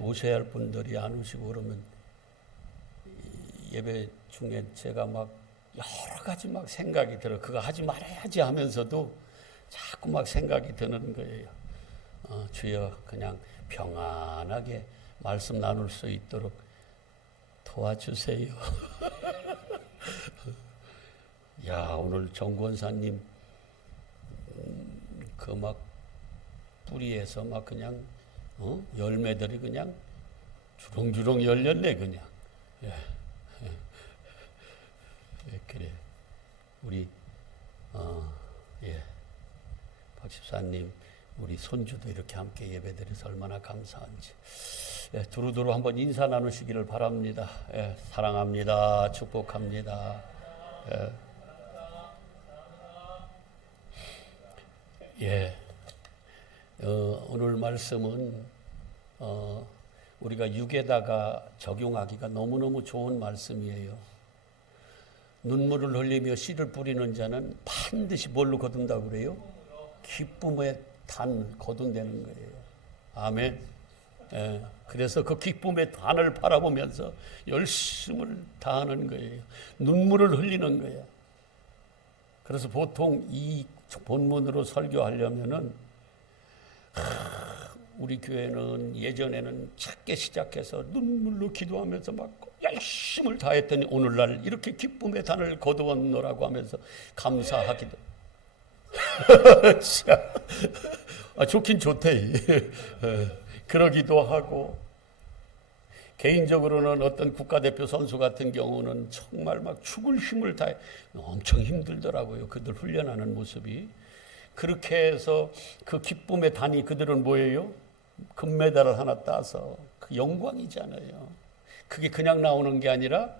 오셔야 할 분들이 안 오시고 그러면 예배 중에 제가 막 여러 가지 막 생각이 들어. 그거 하지 말아야지 하면서도 자꾸 막 생각이 드는 거예요. 주여 그냥 평안하게 말씀 나눌 수 있도록 도와주세요. 야, 오늘 정권사님 그 막 뿌리에서 막 그냥 열매들이 그냥 주렁주렁 열렸네 그냥. 예. 그래. 우리 박 집사님 우리 손주도 이렇게 함께 예배드려서 얼마나 감사한지. 예, 두루두루 한번 인사 나누시기를 바랍니다. 예, 사랑합니다. 축복합니다. 오늘 말씀은 우리가 육에다가 적용하기가 너무너무 좋은 말씀이에요. 눈물을 흘리며 씨를 뿌리는 자는 반드시 뭘로 거둔다고 그래요? 기쁨의 단 거둔다는 거예요. 아멘. 그래서 그 기쁨의 단을 바라보면서 열심을 다하는 거예요. 눈물을 흘리는 거예요. 그래서 보통 이 본문으로 설교하려면은 우리 교회는 예전에는 작게 시작해서 눈물로 기도하면서 막 열심을 다했더니 오늘날 이렇게 기쁨의 단을 거두었노라고 하면서 감사하기도. 좋긴 좋대. 그러기도 하고, 개인적으로는 어떤 국가대표 선수 같은 경우는 정말 막 죽을 힘을 다해 엄청 힘들더라고요. 그들 훈련하는 모습이. 그렇게 해서 그 기쁨의 단이 그들은 뭐예요? 금메달을 하나 따서 그 영광이잖아요. 그게 그냥 나오는 게 아니라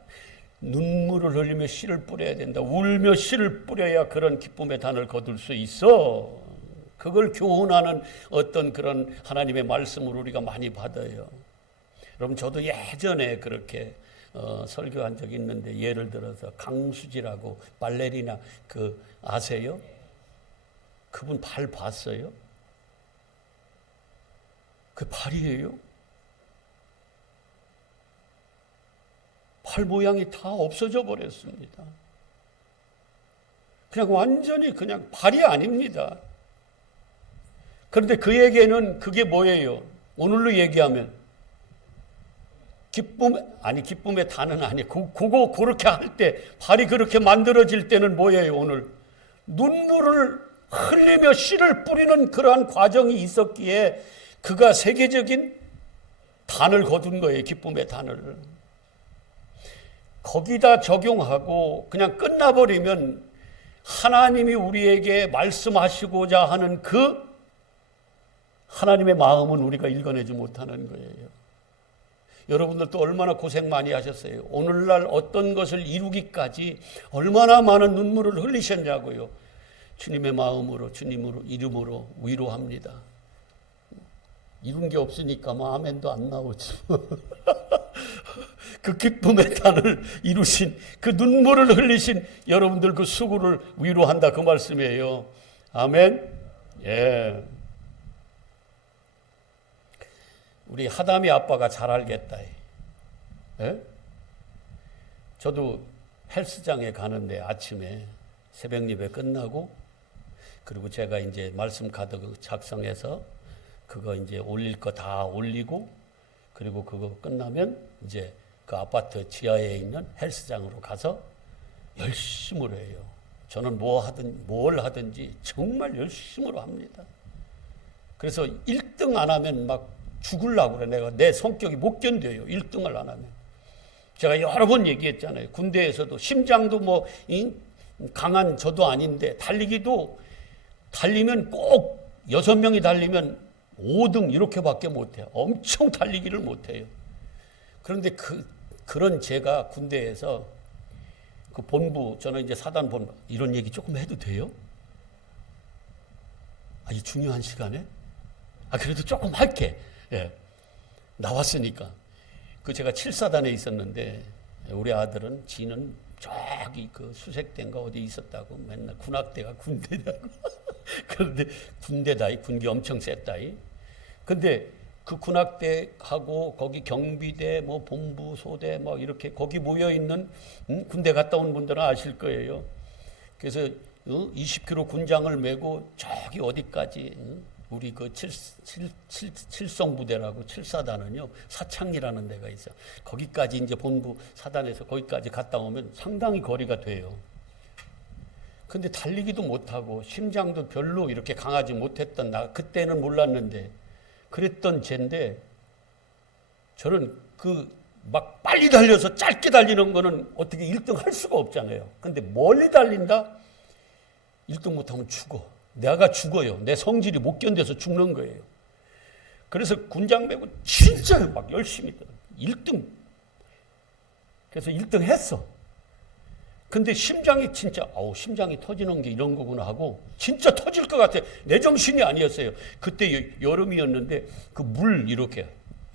눈물을 흘리며 씨를 뿌려야 된다. 울며 씨를 뿌려야 그런 기쁨의 단을 거둘 수 있어. 그걸 교훈하는 어떤 그런 하나님의 말씀을 우리가 많이 받아요. 여러분 저도 예전에 그렇게 설교한 적이 있는데, 예를 들어서 강수지라고 발레리나 그 아세요? 그분 발 봤어요? 그 발이에요? 발 모양이 다 없어져 버렸습니다. 그냥 완전히 그냥 발이 아닙니다. 그런데 그에게는 그게 뭐예요? 오늘로 얘기하면 기쁨의 단은 아니고, 그거 그렇게 할 때, 발이 그렇게 만들어질 때는 뭐예요? 오늘 눈물을 흘리며 씨를 뿌리는 그러한 과정이 있었기에 그가 세계적인 단을 거둔 거예요. 기쁨의 단을. 거기다 적용하고 그냥 끝나버리면 하나님이 우리에게 말씀하시고자 하는 그 하나님의 마음은 우리가 읽어내지 못하는 거예요. 여러분들도 얼마나 고생 많이 하셨어요. 오늘날 어떤 것을 이루기까지 얼마나 많은 눈물을 흘리셨냐고요. 주님의 마음으로, 주님으로, 이름으로 위로합니다. 이룬 게 없으니까 뭐 아멘도 안 나오지. 그 기쁨의 단을 이루신, 그 눈물을 흘리신 여러분들 그 수고를 위로한다, 그 말씀이에요. 아멘. 예. 우리 하담이 아빠가 잘 알겠다. 예? 저도 헬스장에 가는데 아침에 새벽 예배 끝나고, 그리고 제가 이제 말씀 카드 작성해서 그거 이제 올릴 거 다 올리고, 그리고 그거 끝나면 이제 그 아파트 지하에 있는 헬스장으로 가서 열심으로 해요. 저는 뭘 하든지 정말 열심으로 합니다. 그래서 1등 안 하면 막 죽으려고 그래. 내가 내 성격이 못 견뎌요. 1등을 안 하면. 제가 여러 번 얘기했잖아요. 군대에서도 심장도 뭐 강한 저도 아닌데 달리면 꼭 6명이 달리면 5등 이렇게밖에 못해요. 엄청 달리기를 못해요. 그런데 그런 제가 군대에서 그 본부, 저는 이제 사단 본부, 이런 얘기 조금 해도 돼요? 이 중요한 시간에? 그래도 조금 할게. 예. 나왔으니까. 제가 7사단에 있었는데, 우리 아들은 지는 저기 그 수색대인가 어디 있었다고 맨날 군악대가 군대라고. 그런데 군대다이, 군기 엄청 셌다이. 근데 그 군악대하고 거기 경비대, 뭐 본부, 소대, 뭐 이렇게 거기 모여 있는 군대 갔다 온 분들은 아실 거예요. 그래서 20km 군장을 메고 저기 어디까지 우리 그 칠성부대라고 7사단은요 사창리라는 데가 있어요. 거기까지 이제 본부 사단에서 거기까지 갔다 오면 상당히 거리가 돼요. 근데 달리기도 못하고 심장도 별로 이렇게 강하지 못했던 나 그때는 몰랐는데 그랬던 쟤인데 저는 그 막 빨리 달려서 짧게 달리는 거는 어떻게 1등 할 수가 없잖아요. 근데 멀리 달린다? 1등 못하면 죽어. 내가 죽어요. 내 성질이 못 견뎌서 죽는 거예요. 그래서 군장 메고 진짜 막 열심히 1등. 그래서 1등 했어. 근데 심장이 진짜 심장이 터지는 게 이런 거구나 하고 진짜 터질 것 같아. 내 정신이 아니었어요. 그때 여름이었는데 그 물 이렇게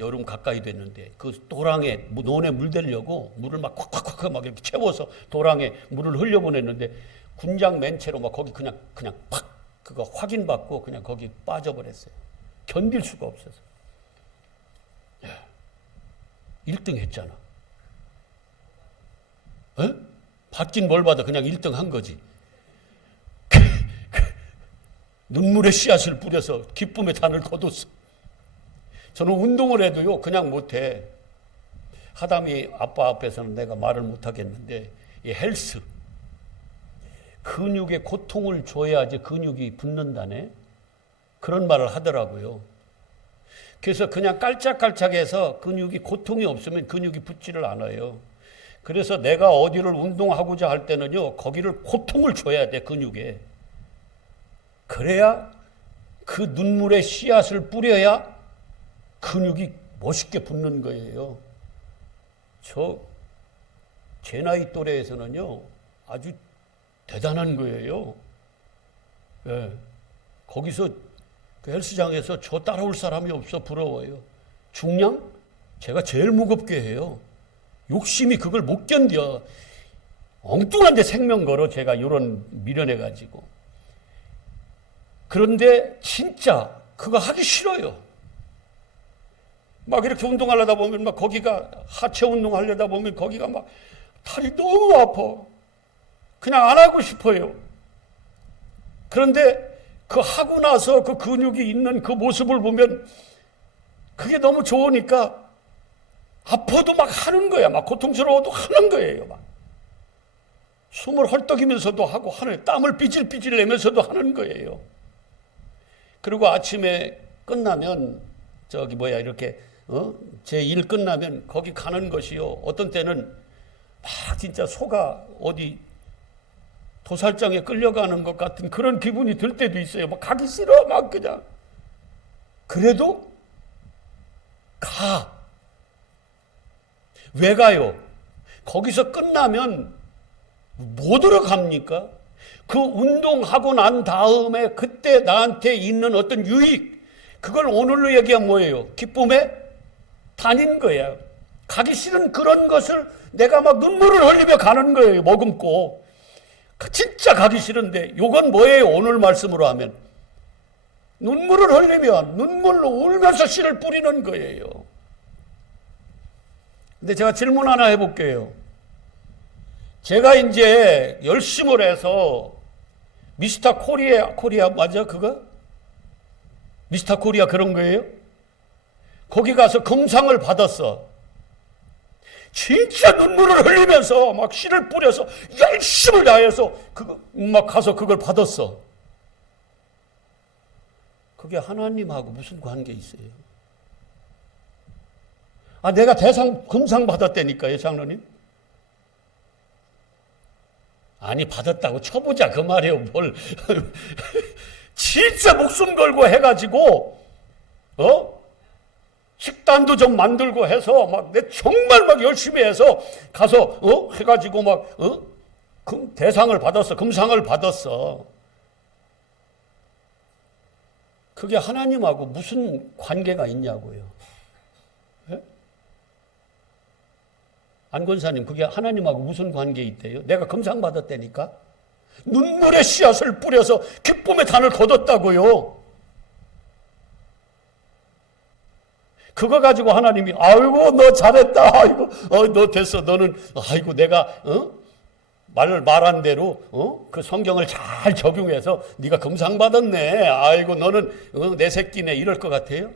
여름 가까이 됐는데 그 도랑에 논에 물 대려고 물을 막 콱콱콱 막 이렇게 채워서 도랑에 물을 흘려보냈는데 군장 맨 채로 막 거기 그냥 팍 그거 확인받고 그냥 거기 빠져버렸어요. 견딜 수가 없어서. 1등 했잖아. 에? 받긴 뭘 받아. 그냥 1등 한 거지. 눈물의 씨앗을 뿌려서 기쁨의 단을 거뒀어. 저는 운동을 해도요 그냥 못해. 하담이 아빠 앞에서는 내가 말을 못하겠는데 이 헬스 근육에 고통을 줘야지 근육이 붙는다네. 그런 말을 하더라고요. 그래서 그냥 깔짝깔짝해서 근육이 고통이 없으면 근육이 붙지를 않아요. 그래서 내가 어디를 운동하고자 할 때는요 거기를 고통을 줘야 돼. 근육에. 그래야 그 눈물의 씨앗을 뿌려야 근육이 멋있게 붙는 거예요. 제 나이 또래에서는요 아주 대단한 거예요. 예. 거기서 그 헬스장에서 저 따라올 사람이 없어. 부러워요. 중량? 제가 제일 무겁게 해요. 욕심이 그걸 못 견뎌. 엉뚱한데 생명 걸어. 제가 이런 미련해가지고. 그런데 진짜 그거 하기 싫어요. 막 이렇게 운동하려다 보면 막 거기가 하체 운동하려다 보면 거기가 막 다리 너무 아파. 그냥 안 하고 싶어요. 그런데 그 하고 나서 그 근육이 있는 그 모습을 보면 그게 너무 좋으니까 아파도 막 하는 거야. 막 고통스러워도 하는 거예요. 막 숨을 헐떡이면서도 하고 하는, 땀을 삐질삐질 내면서도 하는 거예요. 그리고 아침에 끝나면 이렇게 제 일 끝나면 거기 가는 것이요. 어떤 때는 막 진짜 소가 어디 도살장에 끌려가는 것 같은 그런 기분이 들 때도 있어요. 막 가기 싫어. 막 그냥. 그래도 가. 왜 가요? 거기서 끝나면 뭐 들어갑니까? 그 운동하고 난 다음에 그때 나한테 있는 어떤 유익, 그걸 오늘로 얘기하면 뭐예요? 기쁨의 단인 거야. 가기 싫은 그런 것을 내가 막 눈물을 흘리며 가는 거예요. 머금고. 진짜 가기 싫은데 요건 뭐예요? 오늘 말씀으로 하면 눈물을 흘리며 눈물로 울면서 씨를 뿌리는 거예요. 근데 제가 질문 하나 해볼게요. 제가 이제 열심을 해서 미스터 코리아 맞아 그거? 미스터 코리아 그런 거예요? 거기 가서 금상을 받았어. 진짜 눈물을 흘리면서 막 씨를 뿌려서 열심을 다해서 그거 막 가서 그걸 받았어. 그게 하나님하고 무슨 관계 있어요? 내가 금상 받았다니까요, 장로님. 아니, 받았다고 쳐보자 그 말이에요. 뭘 진짜 목숨 걸고 해가지고 식단도 좀 만들고 해서 막 내 정말 막 열심히 해서 가서 해가지고 막 대상을 받았어. 금상을 받았어. 그게 하나님하고 무슨 관계가 있냐고요. 예? 안 권사님, 그게 하나님하고 무슨 관계 있대요? 내가 금상 받았다니까? 눈물의 씨앗을 뿌려서 기쁨의 단을 거뒀다고요. 그거 가지고 하나님이 아이고 너 잘했다. 아이고 너 됐어. 너는 아이고 내가 말한 대로 그 성경을 잘 적용해서 네가 금상 받았네. 아이고 너는 내 새끼네 이럴 것 같아요?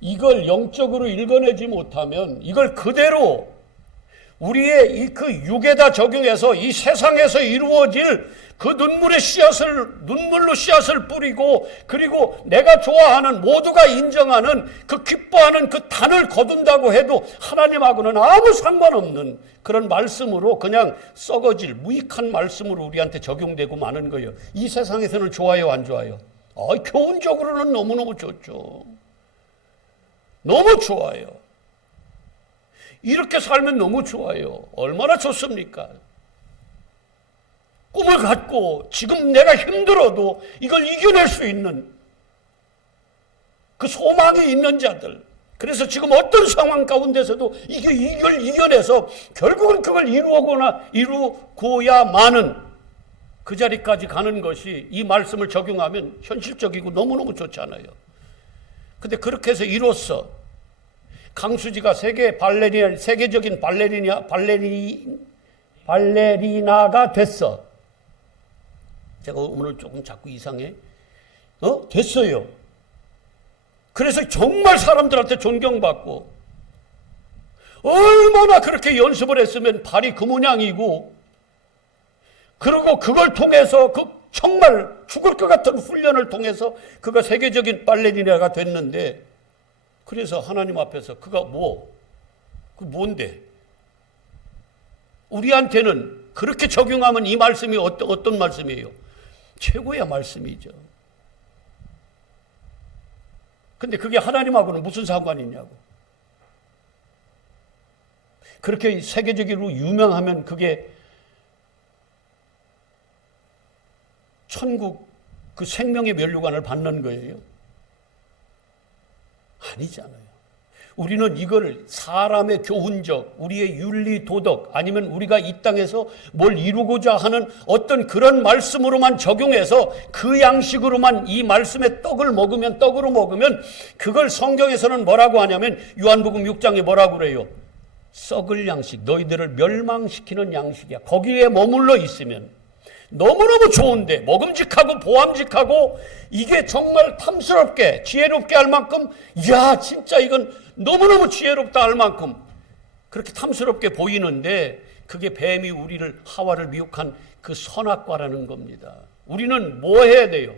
이걸 영적으로 읽어내지 못하면 이걸 그대로 우리의 그 육에다 적용해서 이 세상에서 이루어질 그 눈물로 씨앗을 뿌리고, 그리고 내가 좋아하는, 모두가 인정하는, 그 기뻐하는 그 단을 거둔다고 해도 하나님하고는 아무 상관없는 그런 말씀으로 그냥 썩어질 무익한 말씀으로 우리한테 적용되고 마는 거예요. 이 세상에서는 좋아요, 안 좋아요? 교훈적으로는 너무너무 좋죠. 너무 좋아요. 이렇게 살면 너무 좋아요. 얼마나 좋습니까? 꿈을 갖고 지금 내가 힘들어도 이걸 이겨낼 수 있는 그 소망이 있는 자들. 그래서 지금 어떤 상황 가운데서도 이걸 이겨내서 결국은 그걸 이루고야만은 그 자리까지 가는 것이 이 말씀을 적용하면 현실적이고 너무너무 좋잖아요. 근데 그렇게 해서 이로써 강수지가 세계적인 발레리나가 됐어. 제가 오늘 조금 자꾸 이상해. 됐어요. 그래서 정말 사람들한테 존경받고, 얼마나 그렇게 연습을 했으면 발이 그 모양이고, 그리고 그걸 통해서 정말 죽을 것 같은 훈련을 통해서 그가 세계적인 발레리나가 됐는데, 그래서 하나님 앞에서 그가 뭔데? 우리한테는 그렇게 적용하면 이 말씀이 어떤 말씀이에요? 최고의 말씀이죠. 근데 그게 하나님하고는 무슨 상관이 있냐고. 그렇게 세계적으로 유명하면 그게 천국 그 생명의 면류관을 받는 거예요? 아니잖아요. 우리는 이걸 사람의 교훈적, 우리의 윤리, 도덕, 아니면 우리가 이 땅에서 뭘 이루고자 하는 어떤 그런 말씀으로만 적용해서 그 양식으로만 이 말씀의 떡으로 먹으면 그걸 성경에서는 뭐라고 하냐면 요한복음 6장에 뭐라고 그래요? 썩을 양식, 너희들을 멸망시키는 양식이야. 거기에 머물러 있으면 너무너무 좋은데, 먹음직하고 보암직하고, 이게 정말 탐스럽게 지혜롭게 할 만큼, 이야 진짜 이건 너무너무 지혜롭다 할 만큼 그렇게 탐스럽게 보이는데, 그게 뱀이 하와를 미혹한 그 선악과라는 겁니다. 우리는 뭐 해야 돼요?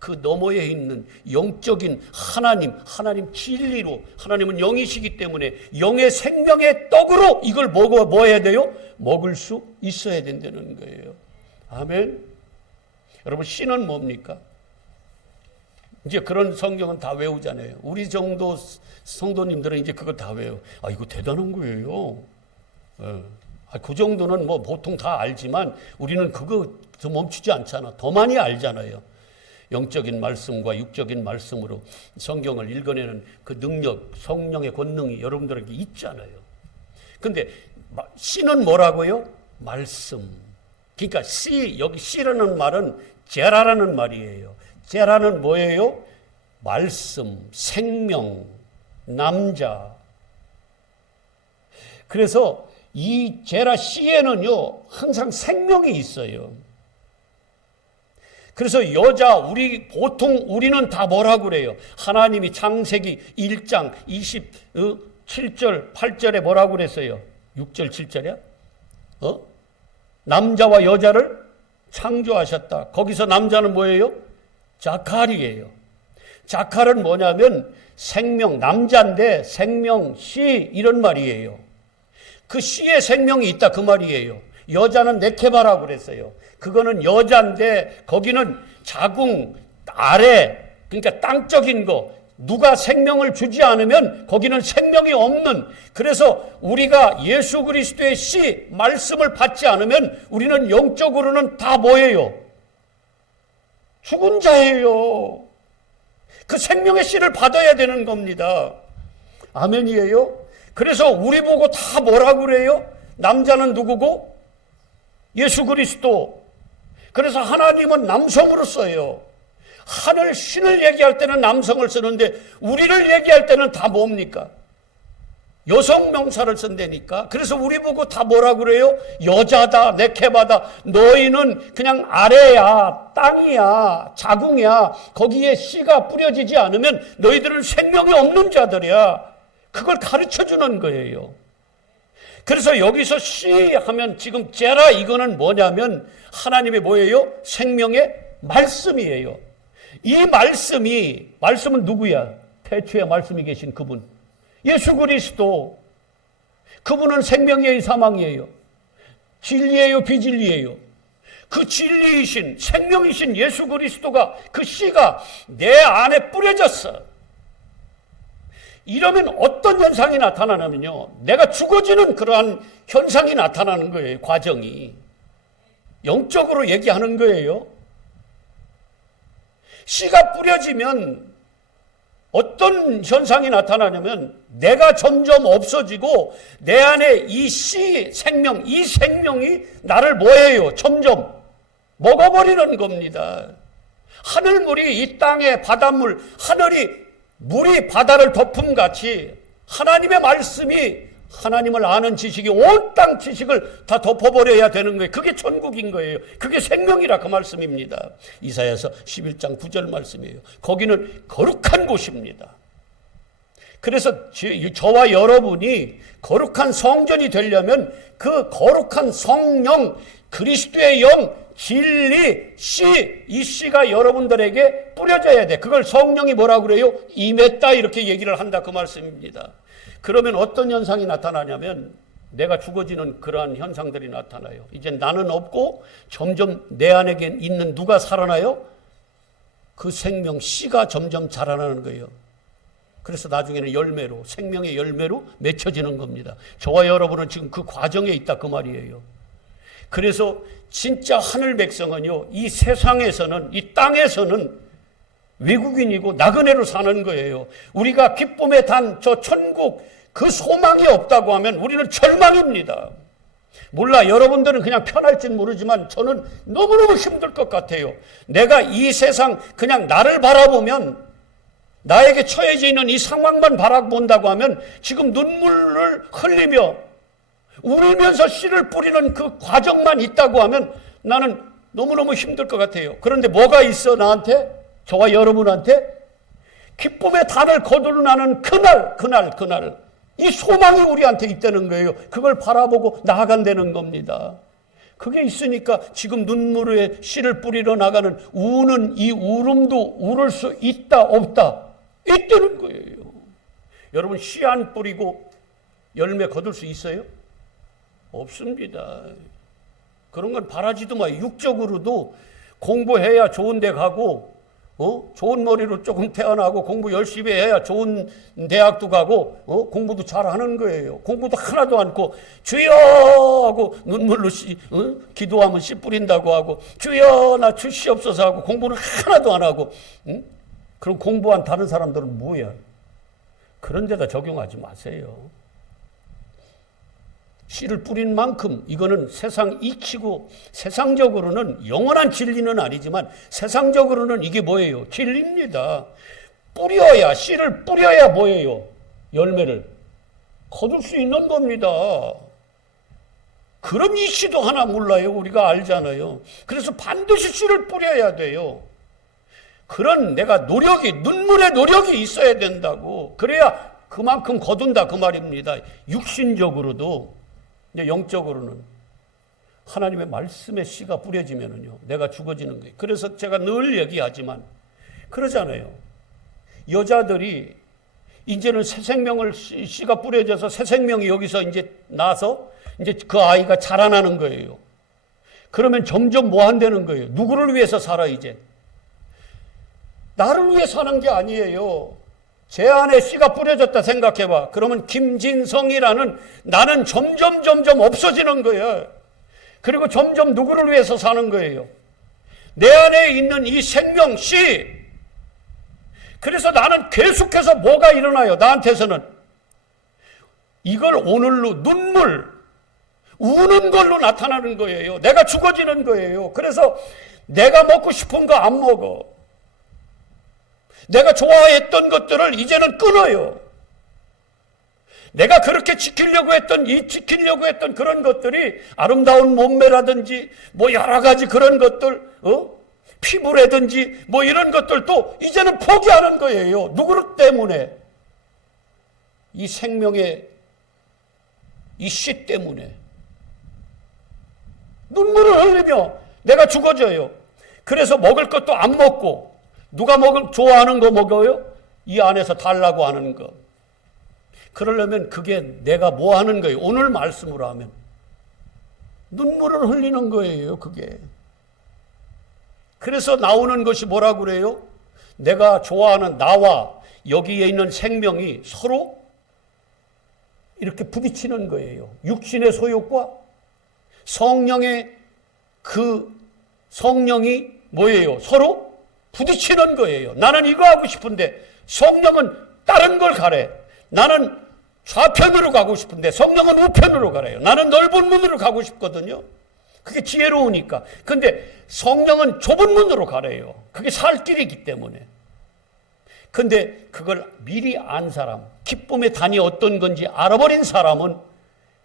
그 너머에 있는 영적인 하나님 진리로, 하나님은 영이시기 때문에 영의 생명의 떡으로 이걸 뭐 해야 돼요? 먹을 수 있어야 된다는 거예요. 아멘. 여러분, 씨는 뭡니까? 이제 그런 성경은 다 외우잖아요. 우리 정도 성도님들은 이제 그거 다 외워. 이거 대단한 거예요. 그 정도는 뭐 보통 다 알지만 우리는 그거 더 멈추지 않잖아. 더 많이 알잖아요. 영적인 말씀과 육적인 말씀으로 성경을 읽어내는 그 능력, 성령의 권능이 여러분들에게 있잖아요. 근데 씨는 뭐라고요? 말씀. 그러니까 여기 씨라는 말은 제라라는 말이에요. 제라는 뭐예요? 말씀, 생명, 남자. 그래서 이 제라 씨에는요, 항상 생명이 있어요. 그래서 보통 우리는 다 뭐라고 그래요? 하나님이 창세기 1장 27절, 8절에 뭐라고 그랬어요? 6절, 7절이야? 남자와 여자를 창조하셨다. 거기서 남자는 뭐예요? 자칼이에요. 자칼은 뭐냐면 생명, 남자인데 생명, 씨 이런 말이에요. 그 씨에 생명이 있다 그 말이에요. 여자는 네케바라고 그랬어요. 그거는 여자인데 거기는 자궁 아래, 그러니까 땅적인 거, 누가 생명을 주지 않으면 거기는 생명이 없는, 그래서 우리가 예수 그리스도의 씨, 말씀을 받지 않으면 우리는 영적으로는 다 뭐예요? 죽은 자예요. 그 생명의 씨를 받아야 되는 겁니다. 아멘이에요? 그래서 우리 보고 다 뭐라고 그래요? 남자는 누구고? 예수 그리스도. 그래서 하나님은 남성으로 써요. 하늘 신을 얘기할 때는 남성을 쓰는데 우리를 얘기할 때는 다 뭡니까? 여성 명사를 쓴다니까. 그래서 우리 보고 다 뭐라 그래요? 여자다, 네케바다. 너희는 그냥 아래야, 땅이야, 자궁이야. 거기에 씨가 뿌려지지 않으면 너희들은 생명이 없는 자들이야. 그걸 가르쳐 주는 거예요. 그래서 여기서 씨 하면 지금 제라 이거는 뭐냐면 하나님의 뭐예요? 생명의 말씀이에요. 이 말씀은 누구야? 태초에 말씀이 계신 그분. 예수 그리스도. 그분은 생명이에요, 사망이에요? 진리예요, 비진리예요? 그 진리이신 생명이신 예수 그리스도가 그 씨가 내 안에 뿌려졌어. 이러면 어떤 현상이 나타나냐면요, 내가 죽어지는 그러한 현상이 나타나는 거예요. 과정이 영적으로 얘기하는 거예요. 씨가 뿌려지면 어떤 현상이 나타나냐면 내가 점점 없어지고 내 안에 이 씨 생명, 이 생명이 나를 뭐예요? 점점 먹어버리는 겁니다. 하늘물이 이 땅의 바닷물, 물이 바다를 덮음같이 하나님의 말씀이 하나님을 아는 지식이 온 땅 지식을 다 덮어버려야 되는 거예요. 그게 천국인 거예요. 그게 생명이라 그 말씀입니다. 이사야서 11장 9절 말씀이에요. 거기는 거룩한 곳입니다. 그래서 저와 여러분이 거룩한 성전이 되려면 그 거룩한 성령, 그리스도의 영, 진리, 씨, 이 씨가 여러분들에게 뿌려져야 돼. 그걸 성령이 뭐라고 그래요? 임했다 이렇게 얘기를 한다 그 말씀입니다. 그러면 어떤 현상이 나타나냐면 내가 죽어지는 그러한 현상들이 나타나요. 이제 나는 없고 점점 내 안에 있는 누가 살아나요? 그 생명 씨가 점점 자라나는 거예요. 그래서 나중에는 열매로, 생명의 열매로 맺혀지는 겁니다. 저와 여러분은 지금 그 과정에 있다 그 말이에요. 그래서 진짜 하늘 백성은요, 이 세상에서는, 이 땅에서는 외국인이고 나그네로 사는 거예요. 우리가 기쁨의 단, 저 천국, 그 소망이 없다고 하면 우리는 절망입니다. 몰라, 여러분들은 그냥 편할진 모르지만 저는 너무너무 힘들 것 같아요. 내가 이 세상 그냥 나를 바라보면, 나에게 처해져 있는 이 상황만 바라본다고 하면 지금 눈물을 흘리며 울면서 씨를 뿌리는 그 과정만 있다고 하면 나는 너무너무 힘들 것 같아요. 그런데 뭐가 있어 나한테? 저와 여러분한테? 기쁨의 단을 거두나는 그날 이 소망이 우리한테 있다는 거예요. 그걸 바라보고 나아간다는 겁니다. 그게 있으니까 지금 눈물에 씨를 뿌리러 나가는 우는 이 울음도 울을 수 있다 없다 있다는 거예요. 여러분 씨 안 뿌리고 열매 거둘 수 있어요? 없습니다. 그런 건 바라지도 마. 육적으로도 공부해야 좋은 데 가고 좋은 머리로 조금 태어나고 공부 열심히 해야 좋은 대학도 가고 공부도 잘하는 거예요. 공부도 하나도 않고 주여 하고 눈물로 기도하면 씨 뿌린다고 하고 주여 나 주시옵소서 하고 공부는 하나도 안 하고 그럼 공부한 다른 사람들은 뭐야? 그런 데다 적용하지 마세요. 씨를 뿌린 만큼 이거는 세상 이치고 세상적으로는 영원한 진리는 아니지만 세상적으로는 이게 뭐예요? 진리입니다. 뿌려야, 씨를 뿌려야 뭐예요? 열매를 거둘 수 있는 겁니다. 그런 이치도 하나 몰라요. 우리가 알잖아요. 그래서 반드시 씨를 뿌려야 돼요. 그런 내가 눈물의 노력이 있어야 된다고. 그래야 그만큼 거둔다 그 말입니다. 육신적으로도 영적으로는 하나님의 말씀의 씨가 뿌려지면은요, 내가 죽어지는 거예요. 그래서 제가 늘 얘기하지만 그러잖아요. 여자들이 이제는 새 생명을 씨가 뿌려져서 새 생명이 여기서 이제 나서 이제 그 아이가 자라나는 거예요. 그러면 점점 뭐 한다는 거예요? 누구를 위해서 살아 이제? 나를 위해 사는 게 아니에요. 제 안에 씨가 뿌려졌다 생각해봐. 그러면 김진성이라는 나는 점점 없어지는 거예요. 그리고 점점 누구를 위해서 사는 거예요? 내 안에 있는 이 생명 씨. 그래서 나는 계속해서 뭐가 일어나요? 나한테서는 이걸 오늘로 눈물, 우는 걸로 나타나는 거예요. 내가 죽어지는 거예요. 그래서 내가 먹고 싶은 거 안 먹어. 내가 좋아했던 것들을 이제는 끊어요. 내가 그렇게 지키려고 했던 그런 것들이 아름다운 몸매라든지 뭐 여러 가지 그런 것들, 피부라든지 뭐 이런 것들도 이제는 포기하는 거예요. 누구 때문에? 이 생명의 이 씨 때문에. 눈물을 흘리며 내가 죽어져요. 그래서 먹을 것도 안 먹고, 누가 좋아하는 거 먹어요? 이 안에서 달라고 하는 거. 그러려면 그게 내가 뭐 하는 거예요? 오늘 말씀으로 하면 눈물을 흘리는 거예요, 그게. 그래서 나오는 것이 뭐라고 그래요? 내가 좋아하는 나와 여기에 있는 생명이 서로 이렇게 부딪히는 거예요. 육신의 소욕과 성령의 성령이 뭐예요? 서로 부딪히는 거예요. 나는 이거 하고 싶은데 성령은 다른 걸 가래. 나는 좌편으로 가고 싶은데 성령은 우편으로 가래요. 나는 넓은 문으로 가고 싶거든요. 그게 지혜로우니까. 근데 성령은 좁은 문으로 가래요. 그게 살 길이기 때문에. 근데 그걸 미리 안 사람, 기쁨의 단이 어떤 건지 알아버린 사람은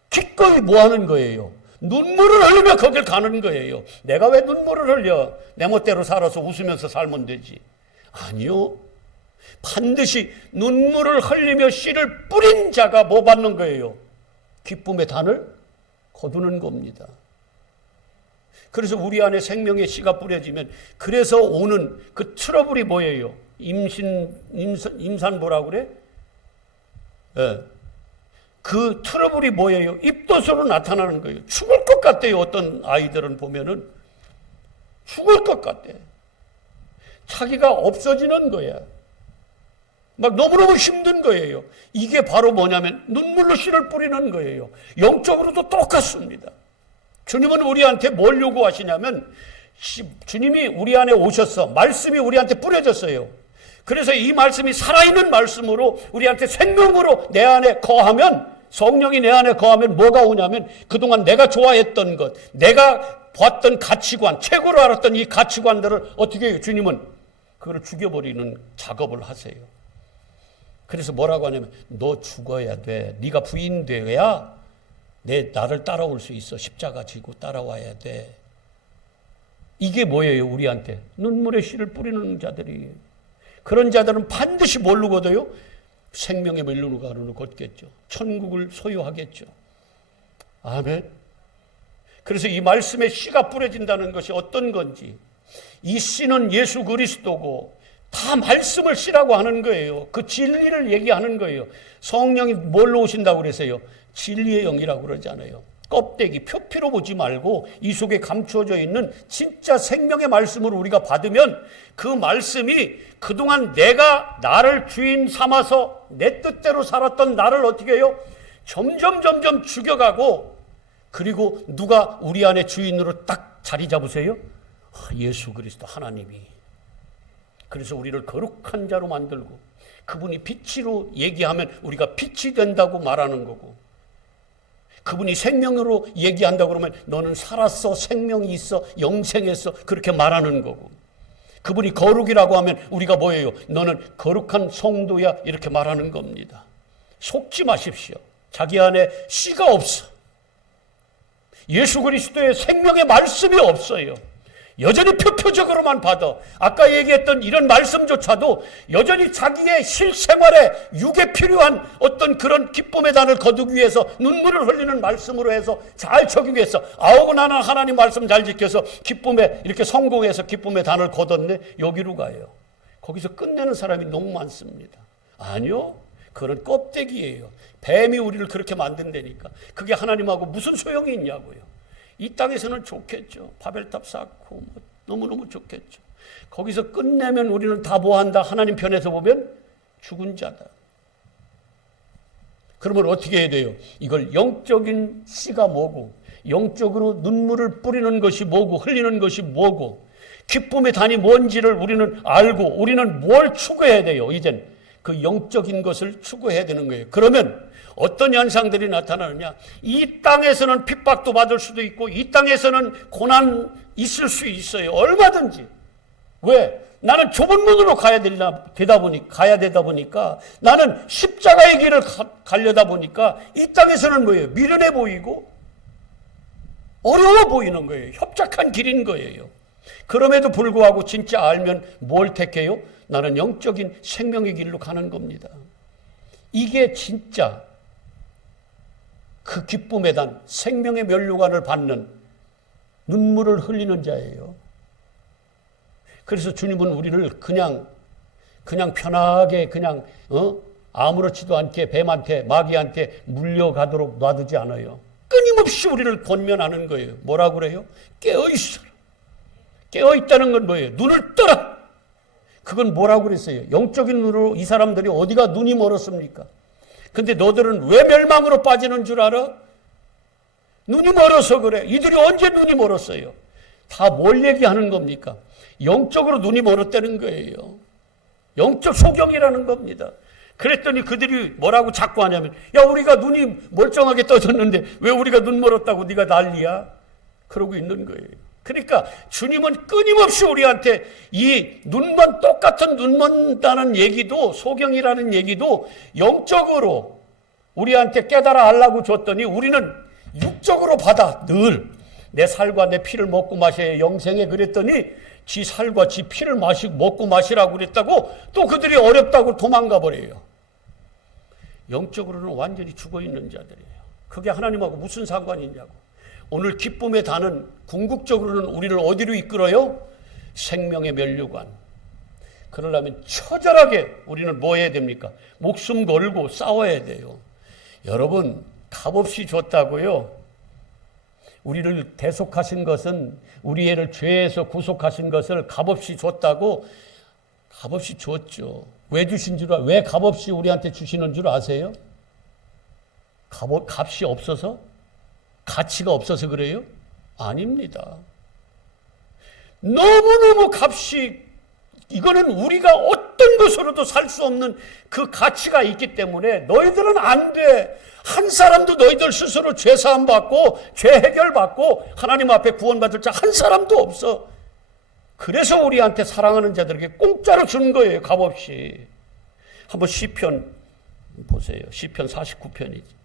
기꺼이 뭐 하는 거예요? 눈물을 흘리며 거길 가는 거예요. 내가 왜 눈물을 흘려? 내 멋대로 살아서 웃으면서 살면 되지. 아니요. 반드시 눈물을 흘리며 씨를 뿌린 자가 뭐 받는 거예요? 기쁨의 단을 거두는 겁니다. 그래서 우리 안에 생명의 씨가 뿌려지면, 그래서 오는 그 트러블이 뭐예요? 임산부라고 그래? 예. 그 트러블이 뭐예요? 입덧으로 나타나는 거예요. 죽을 것 같대요. 어떤 아이들은 보면은 죽을 것 같대. 자기가 없어지는 거야. 막 너무너무 힘든 거예요. 이게 바로 뭐냐면 눈물로 씨를 뿌리는 거예요. 영적으로도 똑같습니다. 주님은 우리한테 뭘 요구하시냐면, 주님이 우리 안에 오셔서 말씀이 우리한테 뿌려졌어요. 그래서 이 말씀이 살아있는 말씀으로 우리한테 생명으로 내 안에 거하면, 성령이 내 안에 거하면 뭐가 오냐면, 그동안 내가 좋아했던 것, 내가 봤던 가치관, 최고로 알았던 이 가치관들을 어떻게 해요? 주님은 그걸 죽여버리는 작업을 하세요. 그래서 뭐라고 하냐면, 너 죽어야 돼. 네가 부인되어야 나를 따라올 수 있어. 십자가 지고 따라와야 돼. 이게 뭐예요? 우리한테 눈물의 씨를 뿌리는 자들이에요. 그런 자들은 반드시 뭘로 거둬요? 생명의 밀로 가루로 걷겠죠. 천국을 소유하겠죠. 아멘. 그래서 이 말씀에 씨가 뿌려진다는 것이 어떤 건지, 이 씨는 예수 그리스도고 다 말씀을 씨라고 하는 거예요. 그 진리를 얘기하는 거예요. 성령이 뭘로 오신다고 그러세요? 진리의 영이라고 그러잖아요. 껍데기, 표피로 보지 말고 이 속에 감추어져 있는 진짜 생명의 말씀을 우리가 받으면, 그 말씀이 그동안 내가 나를 주인 삼아서 내 뜻대로 살았던 나를 어떻게 해요? 점점 죽여가고, 그리고 누가 우리 안에 주인으로 딱 자리 잡으세요? 예수 그리스도 하나님이. 그래서 우리를 거룩한 자로 만들고, 그분이 빛으로 얘기하면 우리가 빛이 된다고 말하는 거고, 그분이 생명으로 얘기한다고 그러면 너는 살았어, 생명이 있어, 영생했어, 그렇게 말하는 거고, 그분이 거룩이라고 하면 우리가 뭐예요? 너는 거룩한 성도야, 이렇게 말하는 겁니다. 속지 마십시오. 자기 안에 씨가 없어. 예수 그리스도의 생명의 말씀이 없어요. 여전히 표표적으로만 받아. 아까 얘기했던 이런 말씀조차도 여전히 자기의 실생활에 육에 필요한 어떤 그런 기쁨의 단을 거두기 위해서 눈물을 흘리는 말씀으로 해서 잘 적용해서, 아우고 나는 하나님 말씀 잘 지켜서 기쁨에 이렇게 성공해서 기쁨의 단을 거뒀네, 여기로 가요. 거기서 끝내는 사람이 너무 많습니다. 아니요, 그런 껍데기예요. 뱀이 우리를 그렇게 만든다니까. 그게 하나님하고 무슨 소용이 있냐고요. 이 땅에서는 좋겠죠. 바벨탑 쌓고 뭐 너무너무 좋겠죠. 거기서 끝내면 우리는 다 뭐한다? 하나님 편에서 보면 죽은 자다. 그러면 어떻게 해야 돼요? 이걸 영적인 씨가 뭐고, 영적으로 눈물을 뿌리는 것이 뭐고, 흘리는 것이 뭐고, 기쁨의 단이 뭔지를 우리는 알고, 우리는 뭘 추구해야 돼요? 이젠 그 영적인 것을 추구해야 되는 거예요. 그러면 어떤 현상들이 나타나느냐? 이 땅에서는 핍박도 받을 수도 있고, 이 땅에서는 고난 있을 수 있어요. 얼마든지. 왜? 나는 좁은 문으로 가야 되다 보니까 나는 십자가의 길을 가려다 보니까 이 땅에서는 뭐예요? 미련해 보이고 어려워 보이는 거예요. 협착한 길인 거예요. 그럼에도 불구하고 진짜 알면 뭘 택해요? 나는 영적인 생명의 길로 가는 겁니다. 이게 진짜 그 기쁨의 단, 생명의 면류관을 받는 눈물을 흘리는 자예요. 그래서 주님은 우리를 그냥 편하게 아무렇지도 않게 뱀한테 마귀한테 물려가도록 놔두지 않아요. 끊임없이 우리를 권면하는 거예요. 뭐라고 그래요? 깨어있어라. 깨어있다는 건 뭐예요? 눈을 떠라. 그건 뭐라고 그랬어요? 영적인 눈으로 이 사람들이 어디가 눈이 멀었습니까? 근데 너들은 왜 멸망으로 빠지는 줄 알아? 눈이 멀어서 그래. 이들이 언제 눈이 멀었어요? 다 뭘 얘기하는 겁니까? 영적으로 눈이 멀었다는 거예요. 영적 소경이라는 겁니다. 그랬더니 그들이 뭐라고 자꾸 하냐면, 야, 우리가 눈이 멀쩡하게 떠졌는데 왜 우리가 눈 멀었다고 네가 난리야? 그러고 있는 거예요. 그러니까 주님은 끊임없이 우리한테 이 똑같은 눈 먼다는 얘기도, 소경이라는 얘기도 영적으로 우리한테 깨달아 알라고 줬더니 우리는 육적으로 받아. 늘 내 살과 내 피를 먹고 마셔야 영생에 그랬더니 지 살과 지 피를 먹고 마시라고 그랬다고 또 그들이 어렵다고 도망가 버려요. 영적으로는 완전히 죽어있는 자들이에요. 그게 하나님하고 무슨 상관이 있냐고. 오늘 기쁨의 단은 궁극적으로는 우리를 어디로 이끌어요? 생명의 면류관. 그러려면 처절하게 우리는 뭐 해야 됩니까? 목숨 걸고 싸워야 돼요. 여러분, 값없이 줬다고요. 우리를 대속하신 것은, 우리 애를 죄에서 구속하신 것을 값없이 줬다고. 값없이 줬죠. 왜 주신 줄 왜 값없이 우리한테 주시는 줄 아세요? 값이 없어서? 가치가 없어서 그래요? 아닙니다. 너무너무 이거는 우리가 어떤 것으로도 살 수 없는 그 가치가 있기 때문에 너희들은 안 돼. 한 사람도 너희들 스스로 죄사함 받고 죄 해결 받고 하나님 앞에 구원받을 자 한 사람도 없어. 그래서 우리한테 사랑하는 자들에게 공짜로 주는 거예요. 값없이. 한번 시편 보세요. 시편 49편이지.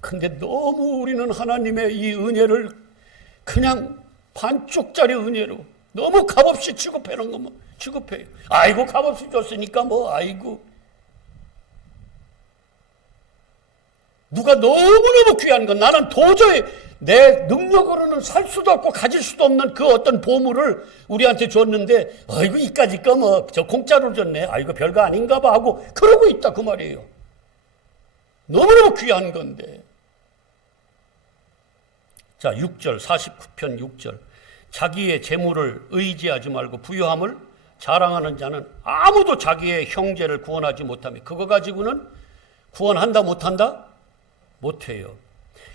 근데 너무 우리는 하나님의 이 은혜를 그냥 반쪽짜리 은혜로 너무 값없이 취급해놓은 거면 취급해요. 아이고, 값없이 줬으니까 아이고. 누가 너무너무 귀한 건 나는 도저히 내 능력으로는 살 수도 없고 가질 수도 없는 그 어떤 보물을 우리한테 줬는데, 아이고, 이까짓 거 저 공짜로 줬네. 아이고, 별거 아닌가 봐 하고 그러고 있다 그 말이에요. 너무너무 귀한 건데. 자, 6절, 49편 6절. 자기의 재물을 의지하지 말고 부유함을 자랑하는 자는 아무도 자기의 형제를 구원하지 못하며, 그거 가지고는 구원한다 못한다? 못해요.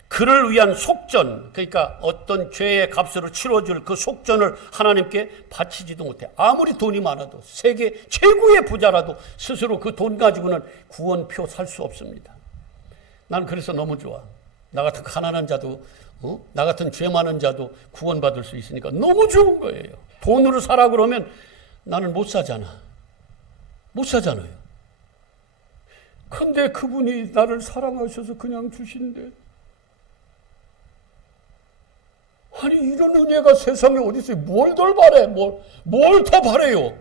그를 위한 속전, 그러니까 어떤 죄의 값으로 치러줄 그 속전을 하나님께 바치지도 못해. 아무리 돈이 많아도, 세계 최고의 부자라도 스스로 그 돈 가지고는 구원표 살 수 없습니다. 난 그래서 너무 좋아. 나 같은 가난한 자도, 나 같은 죄 많은 자도 구원받을 수 있으니까 너무 좋은 거예요. 돈으로 사라 그러면 나는 못 사잖아. 못 사잖아요. 근데 그분이 나를 사랑하셔서 그냥 주신대. 아니, 이런 은혜가 세상에 어디 있어요? 뭘 더 바래? 뭘 더 바래요?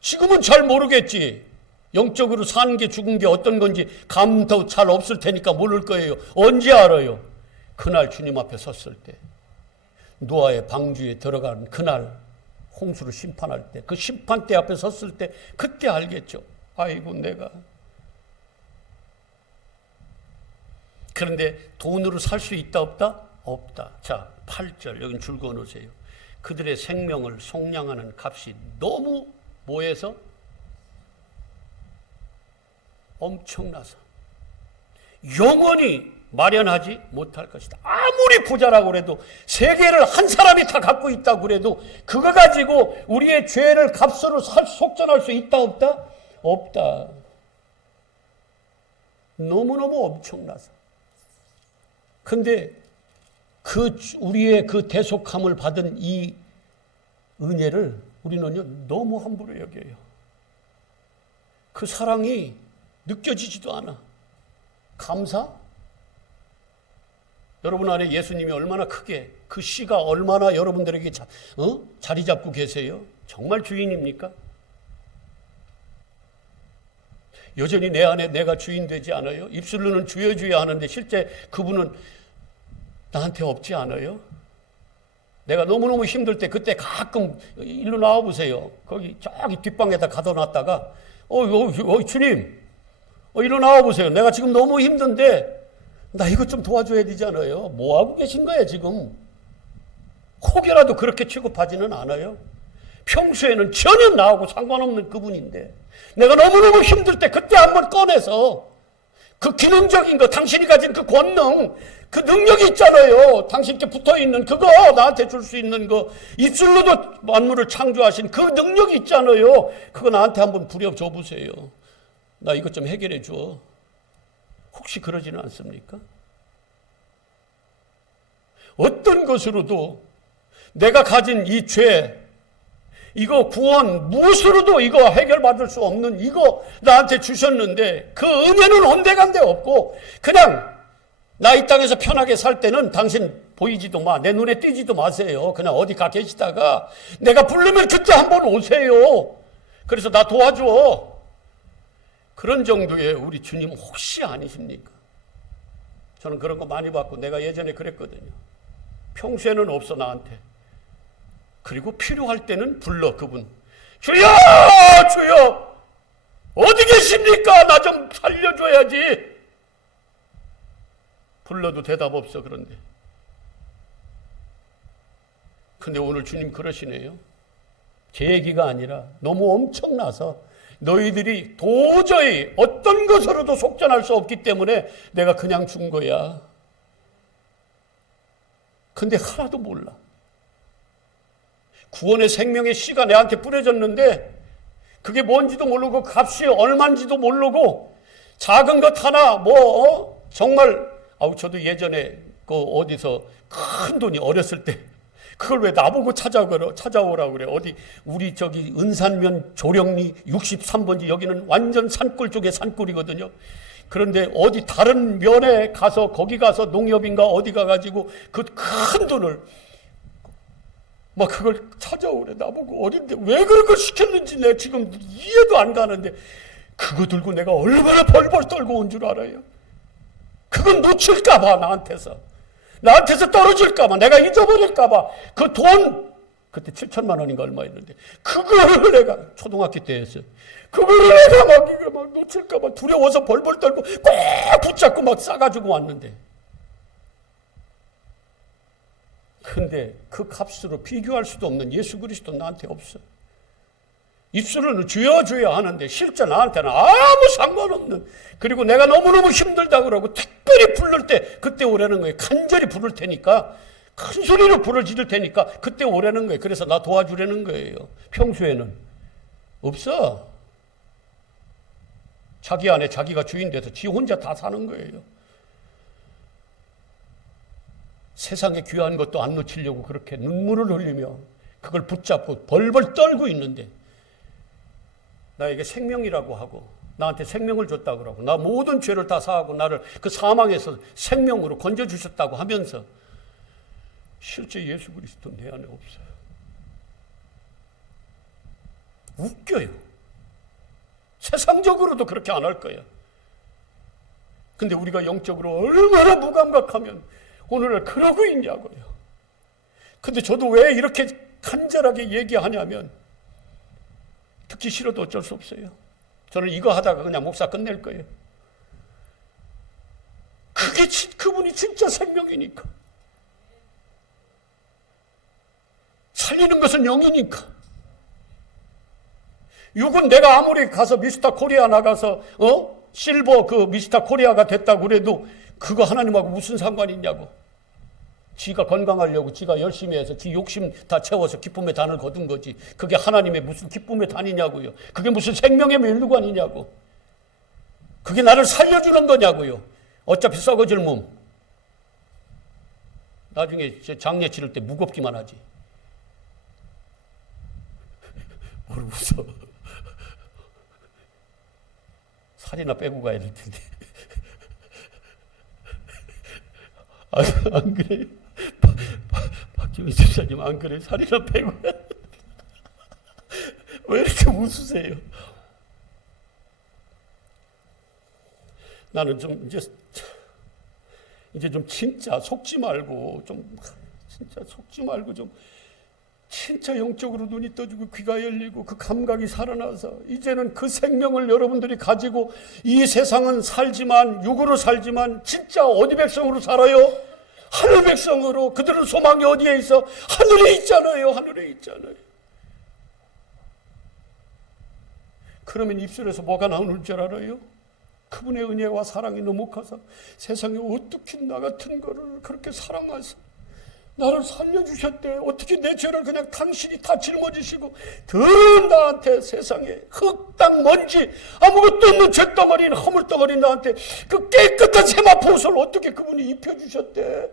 지금은 잘 모르겠지. 영적으로 사는 게 죽은 게 어떤 건지 감도 잘 없을 테니까 모를 거예요. 언제 알아요? 그날 주님 앞에 섰을 때, 노아의 방주에 들어간 그날, 홍수를 심판할 때, 그 심판대 앞에 섰을 때 그때 알겠죠. 아이고, 내가. 그런데 돈으로 살 수 있다 없다? 없다. 자, 8절 여긴 줄 그어놓으세요. 그들의 생명을 속량하는 값이 너무 뭐해서? 엄청나서 영원히 마련하지 못할 것이다. 아무리 부자라고 해도, 세계를 한 사람이 다 갖고 있다고 해도 그거 가지고 우리의 죄를 값으로 속전할 수 있다 없다? 없다. 너무너무 엄청나서. 근데 우리의 그 대속함을 받은 이 은혜를 우리는요, 너무 함부로 여겨요. 그 사랑이 느껴지지도 않아. 감사? 여러분 안에 예수님이 얼마나 크게, 그 씨가 얼마나 여러분들에게 자리 잡고 계세요? 정말 주인입니까? 여전히 내 안에 내가 주인 되지 않아요? 입술로는 주여 주여 하는데 실제 그분은 나한테 없지 않아요? 내가 너무너무 힘들 때 그때 가끔 일로 나와보세요. 거기 저기 뒷방에다 가둬놨다가 주님 일로 나와보세요. 내가 지금 너무 힘든데 나 이것 좀 도와줘야 되잖아요. 뭐하고 계신 거예요 지금? 혹여라도 그렇게 취급하지는 않아요. 평소에는 전혀 나하고 상관없는 그분인데 내가 너무너무 힘들 때 그때 한번 꺼내서 그 기능적인 거, 당신이 가진 그 권능, 그 능력이 있잖아요. 당신께 붙어있는 그거, 나한테 줄 수 있는 거, 입술로도 만물을 창조하신 그 능력이 있잖아요. 그거 나한테 한번 부려줘 보세요. 나 이것 좀 해결해 줘. 혹시 그러지는 않습니까? 어떤 것으로도 내가 가진 이 죄, 이거 구원, 무엇으로도 이거 해결받을 수 없는 이거 나한테 주셨는데 그 은혜는 온데간데 없고 그냥 나 이 땅에서 편하게 살 때는 당신 보이지도 마, 내 눈에 띄지도 마세요. 그냥 어디 가 계시다가 내가 부르면 그때 한번 오세요. 그래서 나 도와줘. 그런 정도의 우리 주님 혹시 아니십니까? 저는 그런 거 많이 받고 내가 예전에 그랬거든요. 평소에는 없어 나한테. 그리고 필요할 때는 불러 그분. 주여! 주여! 어디 계십니까? 나 좀 살려줘야지. 불러도 대답 없어 그런데. 근데 오늘 주님 그러시네요. 제 얘기가 아니라 너무 엄청나서 너희들이 도저히 어떤 것으로도 속전할 수 없기 때문에 내가 그냥 준 거야. 근데 하나도 몰라. 구원의 생명의 씨가 내한테 뿌려졌는데 그게 뭔지도 모르고 값이 얼마인지도 모르고 작은 것 하나 정말 저도 예전에 그 어디서 큰 돈이 어렸을 때 그걸 왜 나보고 찾아오라고 그래. 어디 우리 저기 은산면 조령리 63번지 여기는 완전 산골 쪽의 산골이거든요. 그런데 어디 다른 면에 가서 거기 가서 농협인가 어디 가가지고 그 큰 돈을 막 그걸 찾아오래. 나보고 어린데 왜 그런 걸 시켰는지 내가 지금 이해도 안 가는데 그거 들고 내가 얼마나 벌벌 떨고 온 줄 알아요. 그건 놓칠까봐 나한테서 떨어질까봐 내가 잊어버릴까봐 그 돈 그때 7천만 원인가 얼마였는데 그거를 내가 초등학교 때 했어요. 그거를 내가 막 놓칠까봐 두려워서 벌벌 떨고 꽉 붙잡고 막 싸가지고 왔는데 근데 그 값으로 비교할 수도 없는 예수 그리스도 나한테 없어. 입술로는 주여 주여 하는데 실제 나한테는 아무 상관없는, 그리고 내가 너무너무 힘들다 그러고 특별히 부를 때 그때 오라는 거예요. 간절히 부를 테니까, 큰 소리로 불을 지를 테니까 그때 오라는 거예요. 그래서 나 도와주려는 거예요. 평소에는 없어. 자기 안에 자기가 주인 돼서 지 혼자 다 사는 거예요. 세상에 귀한 것도 안 놓치려고 그렇게 눈물을 흘리며 그걸 붙잡고 벌벌 떨고 있는데, 나에게 생명이라고 하고 나한테 생명을 줬다고 그러고 나 모든 죄를 다 사하고 나를 그 사망에서 생명으로 건져주셨다고 하면서 실제 예수 그리스도 내 안에 없어요. 웃겨요. 세상적으로도 그렇게 안 할 거야. 근데 우리가 영적으로 얼마나 무감각하면 오늘날 그러고 있냐고요. 근데 저도 왜 이렇게 간절하게 얘기하냐면 듣기 싫어도 어쩔 수 없어요. 저는 이거 하다가 그냥 목사 끝낼 거예요. 그분이 진짜 생명이니까. 살리는 것은 영이니까. 이건 내가 아무리 가서 미스터 코리아 나가서 실버 그 미스터 코리아가 됐다고 그래도 그거 하나님하고 무슨 상관이 있냐고. 지가 건강하려고 지가 열심히 해서 지 욕심 다 채워서 기쁨의 단을 거둔 거지. 그게 하나님의 무슨 기쁨의 단이냐고요. 그게 무슨 생명의 멸류관이냐고. 그게 나를 살려주는 거냐고요. 어차피 썩어질 몸. 나중에 장례 치를 때 무겁기만 하지. 뭘 웃어. 살이나 빼고 가야 될 텐데. 안 그래요? 박정희 집사님 안 그래요? 살이나 빼고 가야 돼. 왜 이렇게 웃으세요? 나는 좀 이제 좀 진짜 속지 말고 좀 진짜 영적으로 눈이 떠지고 귀가 열리고 그 감각이 살아나서 이제는 그 생명을 여러분들이 가지고 이 세상은 살지만 육으로 살지만 진짜 어디 백성으로 살아요? 하늘 백성으로. 그들은 소망이 어디에 있어? 하늘에 있잖아요. 하늘에 있잖아요. 그러면 입술에서 뭐가 나오는 줄 알아요? 그분의 은혜와 사랑이 너무 커서 세상에 어떻게 나 같은 거를 그렇게 사랑하셔 나를 살려주셨대. 어떻게 내 죄를 그냥 당신이 다 짊어지시고 더 나한테 세상에 흙, 땅, 먼지 아무것도 없는 잿덩어리 허물덩어리 나한테 그 깨끗한 세마포 옷을 어떻게 그분이 입혀주셨대.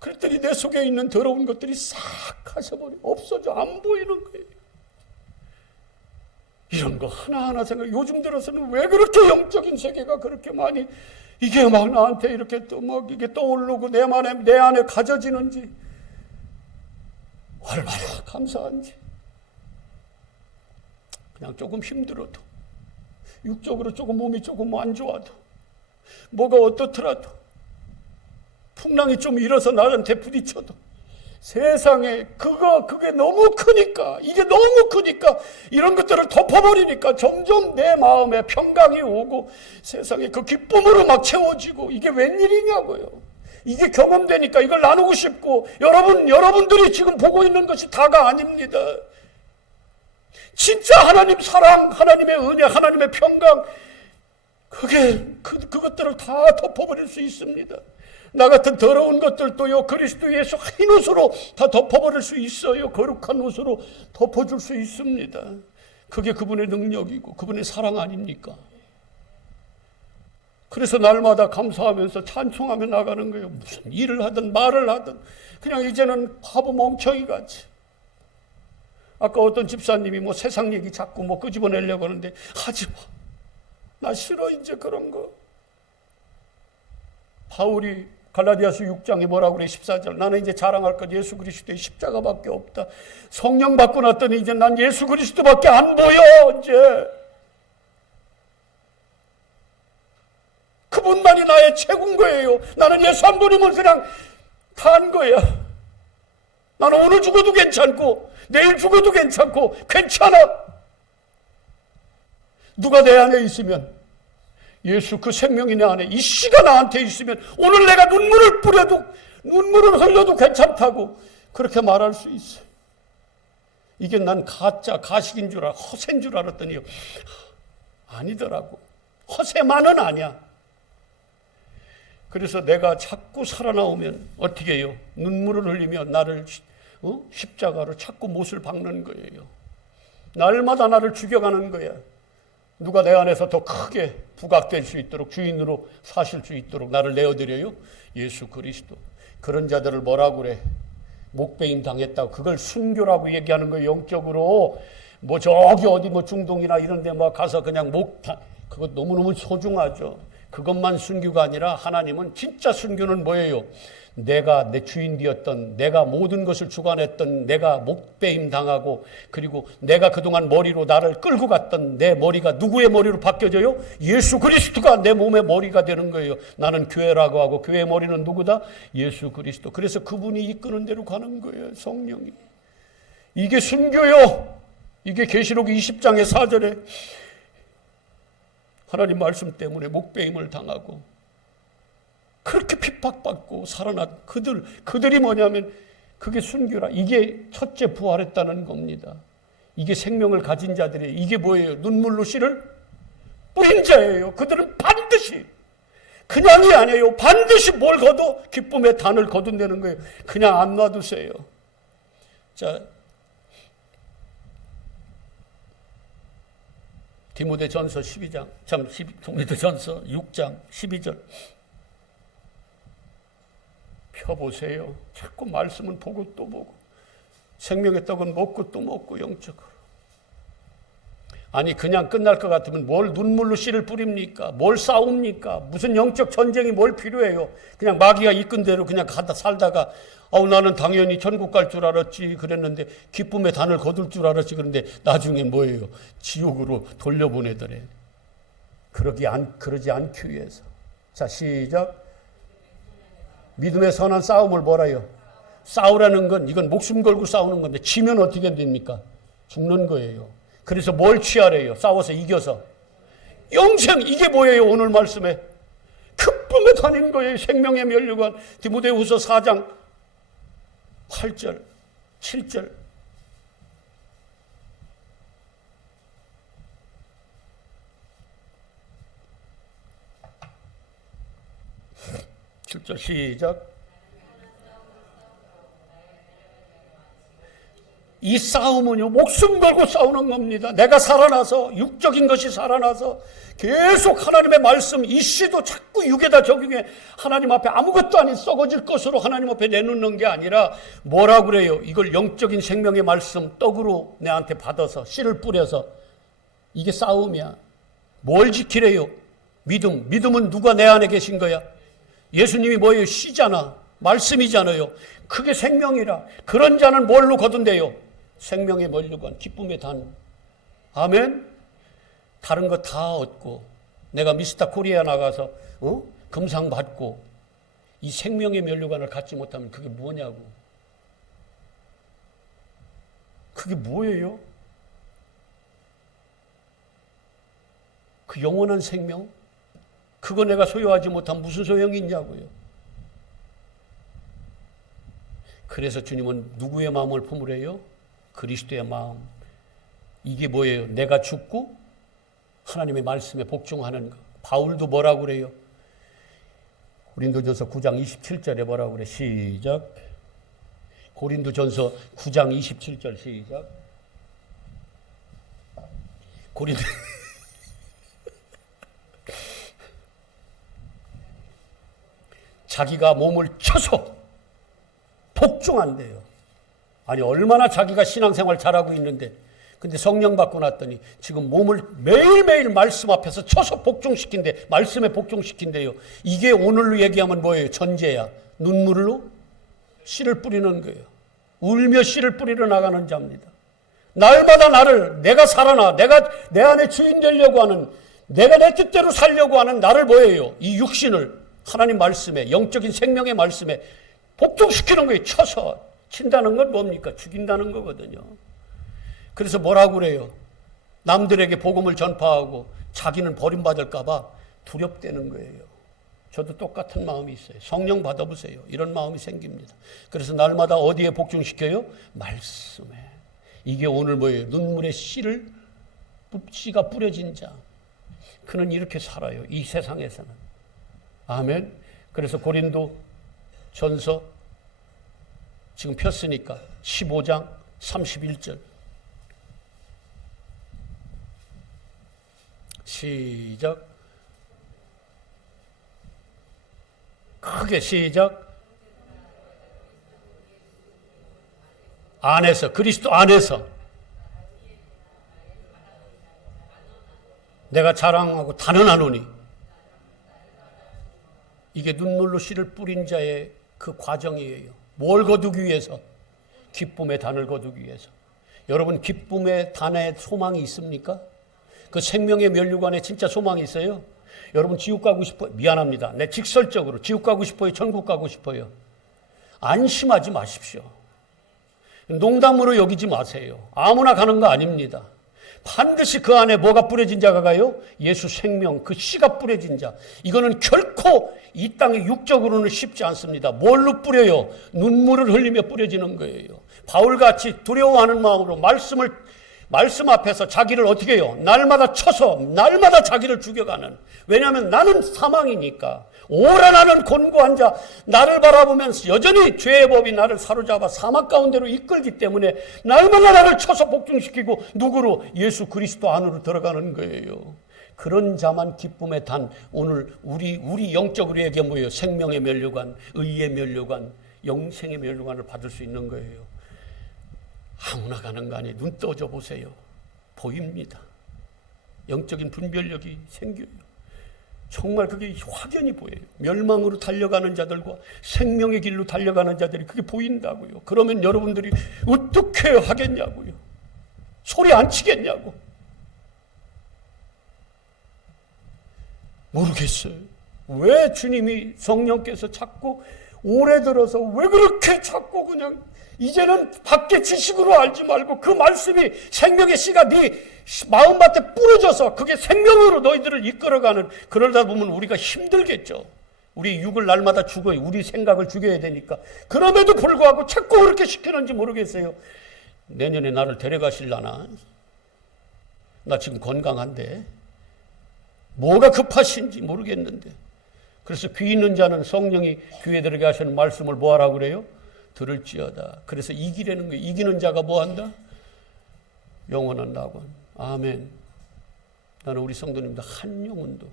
그랬더니 내 속에 있는 더러운 것들이 싹 가셔버려. 없어져. 안 보이는 거예요. 이런 거 하나하나 생각. 요즘 들어서는 왜 그렇게 영적인 세계가 그렇게 많이 이게 막 나한테 이렇게 또 막 이게 떠오르고 내 안에 가져지는지 얼마나 감사한지. 그냥 조금 힘들어도 육적으로 조금 몸이 조금 안 좋아도 뭐가 어떻더라도 풍랑이 좀 일어서 나한테 부딪혀도 세상에 그게 너무 크니까 이게 너무 크니까 이런 것들을 덮어버리니까 점점 내 마음에 평강이 오고 세상에 그 기쁨으로 막 채워지고 이게 웬일이냐고요. 이게 경험되니까 이걸 나누고 싶고 여러분들이 지금 보고 있는 것이 다가 아닙니다. 진짜 하나님 사랑, 하나님의 은혜, 하나님의 평강 그것들을 다 덮어버릴 수 있습니다. 나 같은 더러운 것들도요, 그리스도 예수 흰 옷으로 다 덮어버릴 수 있어요. 거룩한 옷으로 덮어줄 수 있습니다. 그게 그분의 능력이고 그분의 사랑 아닙니까? 그래서 날마다 감사하면서 찬송하며 나가는 거예요. 무슨 일을 하든 말을 하든 그냥 이제는 바보 멍청이 같이. 아까 어떤 집사님이 뭐 세상 얘기 자꾸 뭐 끄집어내려고 하는데 하지 마. 나 싫어 이제 그런 거. 바울이 갈라디아서 6장에 뭐라고 그래? 14절. 나는 이제 자랑할 것 예수 그리스도의 십자가밖에 없다. 성령 받고 났더니 이제 난 예수 그리스도밖에 안 보여. 이제 그분만이 나의 최고인 거예요. 나는 예수 한 분이면 그냥 다 한 거야. 나는 오늘 죽어도 괜찮고 내일 죽어도 괜찮고 괜찮아. 누가 내 안에 있으면 예수 그 생명이 내 안에 이 씨가 나한테 있으면 오늘 내가 눈물을 뿌려도 눈물을 흘려도 괜찮다고 그렇게 말할 수 있어요. 이게 난 가식인 줄 허세인 줄 알았더니 아니더라고. 허세만은 아니야. 그래서 내가 자꾸 살아나오면 어떻게 해요? 눈물을 흘리며 나를 십자가로 자꾸 못을 박는 거예요. 날마다 나를 죽여가는 거야. 누가 내 안에서 더 크게 부각될 수 있도록 주인으로 사실 수 있도록 나를 내어드려요? 예수 그리스도. 그런 자들을 뭐라고 그래? 목배임 당했다고. 그걸 순교라고 얘기하는 거예요. 영적으로 뭐 저기 어디 뭐 중동이나 이런 데 뭐 가서 그냥 그거 너무너무 소중하죠. 그것만 순교가 아니라 하나님은 진짜 순교는 뭐예요? 내가 내 주인 되었던, 내가 모든 것을 주관했던, 내가 목배임 당하고, 그리고 내가 그동안 머리로 나를 끌고 갔던 내 머리가 누구의 머리로 바뀌어져요? 예수 그리스도가 내 몸의 머리가 되는 거예요. 나는 교회라고 하고 교회의 머리는 누구다? 예수 그리스도. 그래서 그분이 이끄는 대로 가는 거예요. 성령이. 이게 순교요. 이게 계시록 20장의 4절에 하나님 말씀 때문에 목배임을 당하고 그렇게 핍박받고 살아난 그들이 뭐냐면 그게 순교라. 이게 첫째 부활했다는 겁니다. 이게 생명을 가진 자들이 이게 뭐예요? 눈물로 씨를 뿌린 자예요. 그들은 반드시 그냥이 아니에요. 반드시 뭘 거둬? 기쁨의 단을 거둔다는 거예요. 그냥 안 놔두세요. 자, 디모데전서 12장, 디모데전서 6장 12절. 펴보세요. 자꾸 말씀은 보고 또 보고, 생명의 떡은 먹고 또 먹고 영적으로. 아니 그냥 끝날 것 같으면 뭘 눈물로 씨를 뿌립니까? 뭘 싸웁니까? 무슨 영적 전쟁이 뭘 필요해요? 그냥 마귀가 이끈 대로 그냥 가다 살다가 나는 당연히 천국 갈 줄 알았지 그랬는데, 기쁨의 단을 거둘 줄 알았지 그런데 나중에 뭐예요? 지옥으로 돌려보내더래. 그러지 않기 위해서. 자, 시작. 믿음의 선한 싸움을 뭐라요? 싸우라는 건 이건 목숨 걸고 싸우는 건데, 지면 어떻게 됩니까? 죽는 거예요. 그래서 뭘 취하래요? 싸워서 이겨서 영생. 이게 뭐예요? 오늘 말씀에 기쁨에 다닌 거예요. 생명의 면류관. 디모데후서 4장 8절 7절. 시작. 이 싸움은요, 목숨 걸고 싸우는 겁니다. 내가 살아나서, 육적인 것이 살아나서 계속 하나님의 말씀, 이 씨도 자꾸 육에다 적용해 하나님 앞에 아무것도 아닌 썩어질 것으로 하나님 앞에 내놓는 게 아니라 뭐라고 그래요? 이걸 영적인 생명의 말씀 떡으로 내한테 받아서 씨를 뿌려서, 이게 싸움이야. 뭘 지키래요? 믿음. 믿음은 누가 내 안에 계신 거야? 예수님이 뭐예요? 씨잖아. 말씀이잖아요. 그게 생명이라. 그런 자는 뭘로 거둔대요? 생명의 면류관, 기쁨의 단. 아멘. 다른 거 다 얻고, 내가 미스터 코리아 나가서 금상 받고, 이 생명의 면류관을 갖지 못하면 그게 뭐냐고. 그게 뭐예요? 그 영원한 생명? 그거 내가 소유하지 못하면 무슨 소용이 있냐고요. 그래서 주님은 누구의 마음을 품으래요? 그리스도의 마음. 이게 뭐예요? 내가 죽고 하나님의 말씀에 복종하는 거. 바울도 뭐라고 그래요? 고린도전서 9장 27절에 뭐라고 그래? 시작. 고린도전서 9장 27절 시작. 고린도 자기가 몸을 쳐서 복종한대요. 아니 얼마나 자기가 신앙생활 잘하고 있는데, 근데 성령 받고 났더니 지금 몸을 매일매일 말씀 앞에서 쳐서 복종시킨대. 말씀에 복종시킨대요. 이게 오늘로 얘기하면 뭐예요? 전제야. 눈물로 씨를 뿌리는 거예요. 울며 씨를 뿌리러 나가는 자입니다. 날마다 내가 살아나, 내가 내 안에 주인 되려고 하는, 내가 내 뜻대로 살려고 하는 나를 뭐예요? 이 육신을 하나님 말씀에, 영적인 생명의 말씀에 복종시키는 거예요. 쳐서. 친다는 건 뭡니까? 죽인다는 거거든요. 그래서 뭐라고 그래요? 남들에게 복음을 전파하고 자기는 버림받을까 봐 두렵다는 거예요. 저도 똑같은 마음이 있어요. 성령 받아보세요. 이런 마음이 생깁니다. 그래서 날마다 어디에 복종시켜요? 말씀에. 이게 오늘 뭐예요? 눈물의 씨가 뿌려진 자. 그는 이렇게 살아요. 이 세상에서는. 아멘. 그래서 고린도 전서 지금 폈으니까 15장 31절 시작. 크게 시작. 안에서, 그리스도 안에서 내가 자랑하고 단언하노니. 이게 눈물로 씨를 뿌린 자의 그 과정이에요. 뭘 거두기 위해서? 기쁨의 단을 거두기 위해서. 여러분, 기쁨의 단에 소망이 있습니까? 그 생명의 면류관에 진짜 소망이 있어요? 여러분, 지옥 가고 싶어요? 미안합니다. 내 직설적으로 지옥 가고 싶어요? 천국 가고 싶어요? 안심하지 마십시오. 농담으로 여기지 마세요. 아무나 가는 거 아닙니다. 반드시 그 안에 뭐가 뿌려진 자가 가요? 예수 생명, 그 씨가 뿌려진 자. 이거는 결코 이 땅에 육적으로는 쉽지 않습니다. 뭘로 뿌려요? 눈물을 흘리며 뿌려지는 거예요. 바울같이 두려워하는 마음으로 말씀 앞에서 자기를 어떻게 해요? 날마다 쳐서 날마다 자기를 죽여가는. 왜냐하면 나는 사망이니까. 오라 나는 곤고한 자. 나를 바라보면서 여전히 죄의 법이 나를 사로잡아 사막 가운데로 이끌기 때문에 날마다 나를 쳐서 복종시키고 누구로? 예수 그리스도 안으로 들어가는 거예요. 그런 자만 기쁨의 단, 오늘 우리 영적으로 얘기해 뭐예요? 생명의 면류관, 의의 면류관, 영생의 면류관을 받을 수 있는 거예요. 아무나 가는 거 아니에요. 눈 떠져 보세요. 보입니다. 영적인 분별력이 생겨요. 정말 그게 확연히 보여요. 멸망으로 달려가는 자들과 생명의 길로 달려가는 자들이 그게 보인다고요. 그러면 여러분들이 어떻게 하겠냐고요. 소리 안 치겠냐고. 모르겠어요. 왜 주님이 성령께서 자꾸 오래 들어서 왜 그렇게 자꾸 그냥 이제는 밖에 지식으로 알지 말고 그 말씀이 생명의 씨가 네 마음밭에 뿌려져서 그게 생명으로 너희들을 이끌어가는, 그러다 보면 우리가 힘들겠죠. 우리 육을 날마다 죽어요. 우리 생각을 죽여야 되니까. 그럼에도 불구하고 자꾸 그렇게 시키는지 모르겠어요. 내년에 나를 데려가실라나? 나 지금 건강한데 뭐가 급하신지 모르겠는데. 그래서 귀 있는 자는 성령이 귀에 들어게 하시는 말씀을 뭐하라고 그래요? 들을지어다. 그래서 이기려는 거예요. 이기는 자가 뭐한다? 영원한 낙원. 아멘. 나는 우리 성도님들 한 영혼도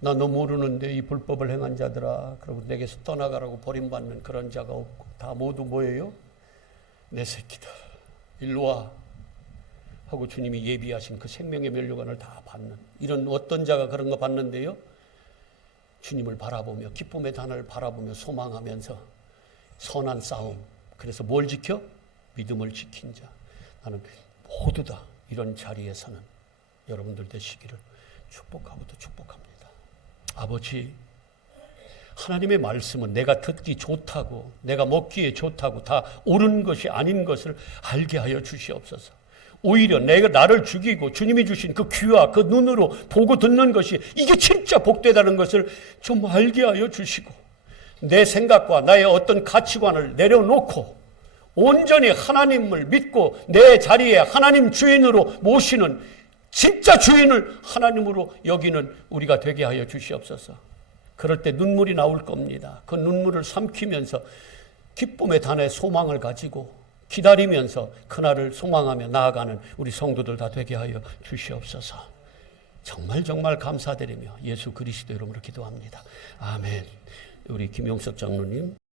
나 너 모르는데 이 불법을 행한 자들아, 그리고 내게서 떠나가라고 버림받는 그런 자가 없고 다 모두 뭐예요? 내 새끼다. 일로 와 하고 주님이 예비하신 그 생명의 면류관을 다 받는, 이런 어떤 자가 그런 거 받는데요? 주님을 바라보며 기쁨의 단을 바라보며 소망하면서 선한 싸움. 그래서 뭘 지켜? 믿음을 지킨 자. 나는 모두 다 이런 자리에서는 여러분들 되시기를 축복하고 또 축복합니다. 아버지, 하나님의 말씀은 내가 듣기 좋다고, 내가 먹기에 좋다고 다 옳은 것이 아닌 것을 알게 하여 주시옵소서. 오히려 내가 나를 죽이고 주님이 주신 그 귀와 그 눈으로 보고 듣는 것이 이게 진짜 복되다는 것을 좀 알게 하여 주시고, 내 생각과 나의 어떤 가치관을 내려놓고 온전히 하나님을 믿고 내 자리에 하나님 주인으로 모시는, 진짜 주인을 하나님으로 여기는 우리가 되게 하여 주시옵소서. 그럴 때 눈물이 나올 겁니다. 그 눈물을 삼키면서 기쁨의 단에 소망을 가지고 기다리면서 그날을 소망하며 나아가는 우리 성도들 다 되게 하여 주시옵소서. 정말 정말 감사드리며 예수 그리스도 이름으로 기도합니다. 아멘. 우리 김용석 장로님.